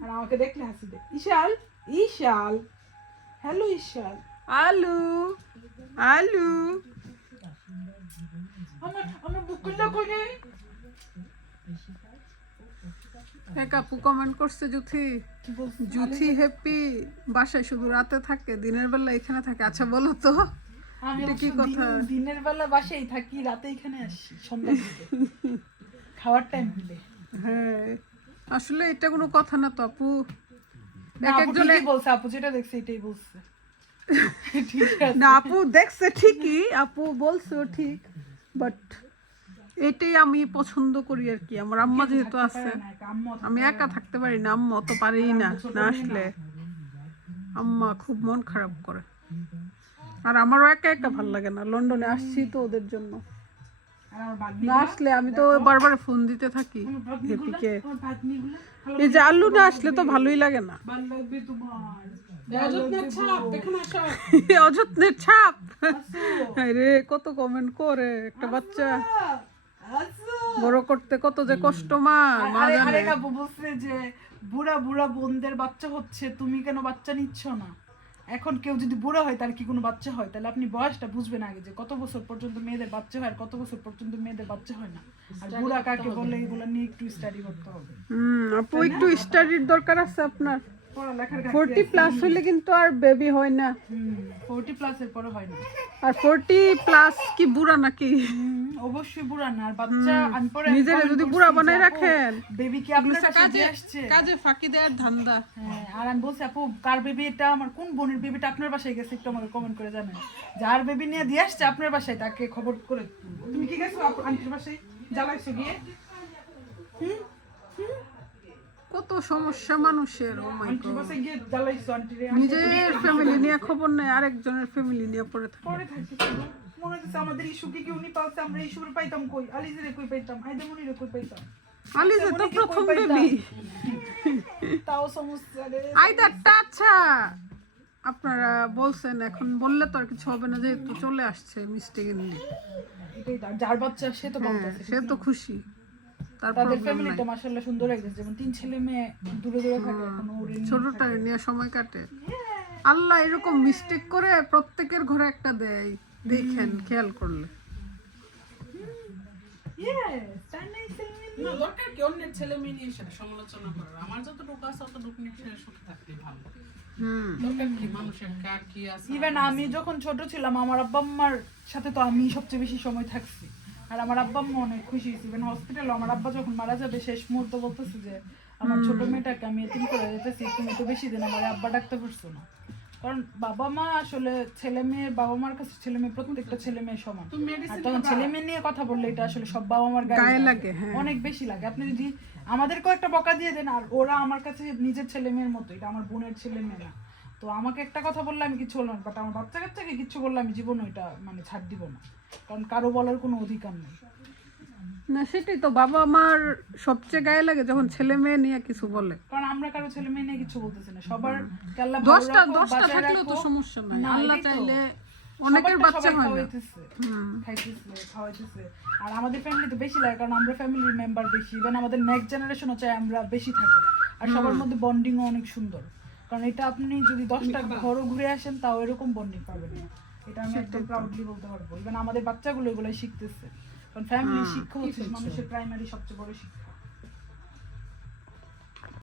আর আমাকে দেখলে হাসি দেখ ইশাল ইশাল হ্যালো ইশাল আলু আলু আমার আমার বুকুল্লা কই এক আপু কমেন্ট করছে জুথি জুথি হ্যাপি বাসায় শুধু রাতে থাকে দিনের বেলা এখানে থাকে? আচ্ছা বলো তো। আমি এটা কি কথা? দিনের বেলা বাসায় থাকি রাতে এখানে আসি সন্ধ্যার দিকে। খাওয়ার টাইম হলে হ্যাঁ আসলে এটা কোনো কথা না তো আপু। এক বলছে আপু যেটা দেখছে এটাই বলছে। না আপু দেখছে ঠিকই আপু বলছো ঠিক বাট এটাই আমি পছন্দ করি আর কি। আমার আম্মা যেহেতু আছে আমি একা থাকতে পারি না আম্মা অত পারেই না না আসলে আম্মা খুব মন খারাপ করে। আর আমারও একা একা ভালো লাগে না লন্ডনে আসছি তো ওদের জন্য। না আসলে আমি তো বারবার ফোন দিতে থাকি হেপিকে। এই যে আলু না আসলে তো ভালোই লাগে না। অযত্নের ছাপ রে কত কমেন্ট করে একটা বাচ্চা। বড় করতে কত যে কষ্ট মা মা জানে। বলছে যে বুড়া বুড়া বোনদের বাচ্চা হচ্ছে তুমি কেন বাচ্চা নিচ্ছ না? এখন কেউ যদি বুড়ো হয় তার কি কোনো বাচ্চা হয়? তাহলে আপনি বয়সটা বুঝবেন আগে যে কত বছর পর্যন্ত মেয়েদের বাচ্চা হয় আর কত বছর পর্যন্ত মেয়েদের বাচ্চা হয় না। আর বুড়া কাকে বলে এগুলো নিয়ে একটু স্টাডি করতে হবে। হুম আপু একটু স্টাডির দরকার আছে আপনার। ফোরটি প্লাস হইলে কিন্তু আর বেবি হয় না। ফোরটি প্লাসের পরে হয় না। আর ফোরটি প্লাস কি বুড়া নাকি? অবশ্যই বুড়া না আর বাচ্চা নিজেরে যদি বুড়া বানাই রাখেন বেবি কি আপনার কাছে দিয়ে আসছে? কাজে ফাঁকি দেওয়ার ধান্দা। হ্যাঁ, আর আমি বলছি আপু কার বেবি এটা? আমার কোন বোনের বেবিটা আপনার বাসায় গেছে? একটু আমাকে কমেন্ট করে জানেন। যার বেবি নিয়ে দিয়ে আসছে আপনার বাসায় তাকে খবর করে তুমি কি গেছো আপু আন্টির বাসায়? জ্বালাইছো গিয়ে কত সমস্যা মানুষের ও মাই জ্বালাইছো আন্টির নিজের ফ্যামিলি নিয়ে খবর নেই আরেকজনের ফ্যামিলি নিয়ে পড়ে থাকে। পরে থাকছে মনে হচ্ছে আমাদের ইস্যুকে কি উনি আমরা ইস্যুরে পাইতাম কই? আলিজেরে কই পাইতাম? আইদামনিরে কই পাইতাম? আলিজে তো প্রথম কই পাইতাম? বেবি তাও সমস্যা রে। আইদারটা আচ্ছা। আপনারা বলছেন এখন বললে তো আর কিছু হবে না যেহেতু চলে আসছে মিস্টেকেনলি এটাই যার বাচ্চা সে তো হ্যাঁ সে তো খুশি। তাদের ফ্যামিলিটা মাশাআল্লাহ সুন্দর হয়ে যেমন তিন ছেলে মেয়ে দূরে দূরে থাকে এখন ওরে নিয়ে ছোটটা নিয়ে সময় কাটে। আল্লাহ এরকম মিস্টেক করে প্রত্যেকের ঘরে একটা দেয়। দেখেন খেয়াল করলে। Yes, তাই নাই ছেলে মেয়ে না দরকার কি? অন্যের ছেলে মেয়ে নিয়ে সেটা সমালোচনা করার। আমার আছে নিয়ে সুখে ভালো। আছে ইভেন আমি যখন ছোট ছিলাম আমার আব্বা আম্মার সাথে তো আমি সবচেয়ে বেশি সময় থাকছি। আর আমার আব্বা আম্মা অনেক খুশি হয়েছে। ইভেন হসপিটালে আমার আব্বা যখন মারা যাবে শেষ মুহূর্ত বলতেছে যে আমার ছোট মেয়েটাকে আমি এতিম করে যেতেছি তুমি তো বেশি দিন আমার আব্বা ডাকতে পারছ না। কারণ বাবা মা আসলে ছেলে মেয়ে বাবা মার কাছে ছেলে মেয়ে প্রত্যেকটা ছেলে মেয়ে সমান। আর তখন ছেলে মেয়ে নিয়ে কথা বললে এটা আসলে সব বাবা মার গায়ে গায়ে লাগে, হ্যাঁ। অনেক বেশি লাগে। আপনি যদি আমাদেরকেও একটা বকা দিয়ে দেন আর ওরা আমার কাছে নিজের ছেলে মেয়ের মতো এটা আমার বোনের ছেলে মেয়ে না। তো আমাকে একটা কথা বললে আমি কিছু বললাম বাট আমার বাচ্চা কাচ্চাকে কিছু বললে আমি জীবন ওইটা মানে ছাড় দিব না কারণ কারও বলার কোনো অধিকার নেই। না সেটাই তো বাবা মার সবচেয়ে গায়ে লাগে যখন ছেলে মেয়ে নিয়ে কিছু বলে। কারণ আমরা কারও ছেলে মেয়ে নিয়ে কিছু বলতেছি না সবার আল্লাহ দশটা দশটা থাকলেও তো সমস্যা নাই। আল্লাহ চাইলে অনেকের বাচ্চা হয় খাওয়াইতেছে। খাইতেছে খাওয়াইতেছে। আর আমাদের ফ্যামিলিতে বেশি লাগে কারণ আমরা ফ্যামিলির মেম্বার বেশি। ইভেন আমাদের নেক্সট জেনারেশনও চাই আমরা বেশি থাকো। আর সবার মধ্যে বন্ডিংও অনেক সুন্দর। কারণ এটা আপনি যদি দশটা ঘরও ঘুরে আসেন তাও এরকম বন্ডিং পাবেন না। এটা আমি একদম প্রাউডলি বলতে পারব। ইভেন আমাদের বাচ্চাগুলো এগুলো শিখতেছে। কারণ ফ্যামিলি শিক্ষা হচ্ছে মানুষের প্রাইমারি সবচেয়ে বড় শিক্ষা।